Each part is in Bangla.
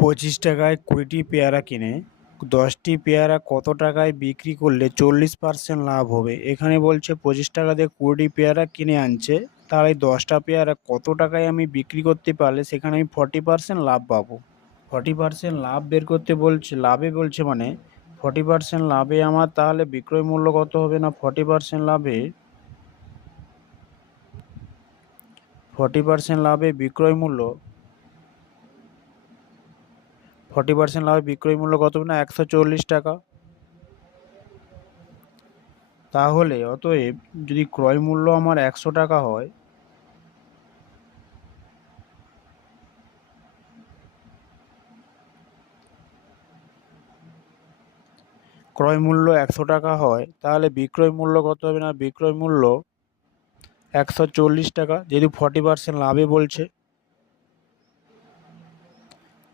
25 টাকায় 20টি পেয়ারা কিনে 10টি পেয়ারা কত টাকায় বিক্রি করলে 40% লাভ হবে? এখানে বলছে 25 টাকা দিয়ে 20টি পেয়ারা কিনে আনছে, তার এই 10টা পেয়ারা কত টাকায় আমি বিক্রি করতে পারলে সেখানে আমি 40% লাভ পাবো। 40% লাভ বের করতে বলছে, লাভে বলছে মানে 40% লাভে আমার তাহলে বিক্রয় মূল্য কত হবে? না 40% লাভে 40% লাভে বিক্রয় মূল্য 40% লাভে বিক্রয় মূল্য কত হবে? না 140 টাকা। তাহলে অতএব যদি ক্রয় মূল্য আমার 100 টাকা হয়, ক্রয় মূল্য 100 টাকা হয়, তাহলে বিক্রয় মূল্য কত হবে? না বিক্রয় মূল্য 140 টাকা। যেহেতু 40% লাভে বলছে,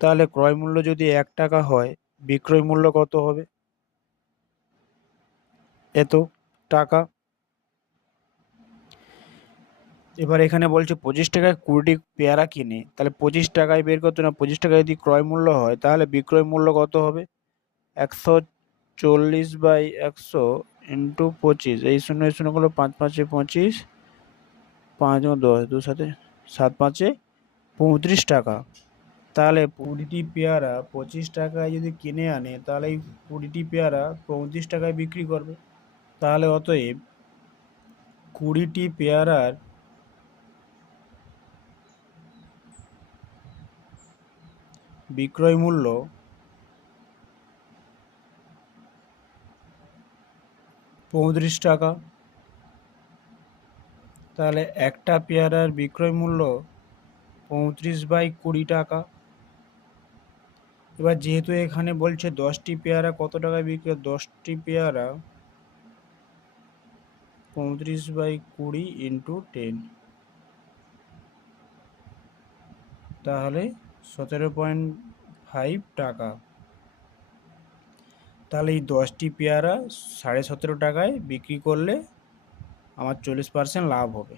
তাহলে ক্রয় মূল্য যদি 1 টাকা হয়, বিক্রয় মূল্য কত হবে? এত টাকা। এবার এখানে বলছে 25 টাকায় 20টি পেয়ারা কিনে, তাহলে 25 টাকায় বের করতে না, 25 টাকা যদি ক্রয় মূল্য হয় তাহলে বিক্রয় মূল্য কত হবে? 140/100 ইন্টু 25, এই 0 0 গুলো 5 5 25, 5 10, 2 7 7 5 35 টাকা। তাহলে 20টি পেয়ারা 25 টাকায় যদি কিনে আনে, তাহলে এই 20টি পেয়ারা 35 টাকায় বিক্রি করবে। তাহলে অতএব 20টি পেয়ারার বিক্রয় মূল্য 35 টাকা। তাহলে একটা পেয়ারার বিক্রয় মূল্য 35/20 টাকা। এবার যেহেতু এখানে বলছে 10টি পেয়ারা কত টাকায় বিক্রি, 10টি পেয়ারা 35/20 ইন্টু 10, তাহলে 17.5 টাকা। তাহলে এই 10টি পেয়ারা 17.5 টাকায় বিক্রি করলে আমার 40% লাভ হবে।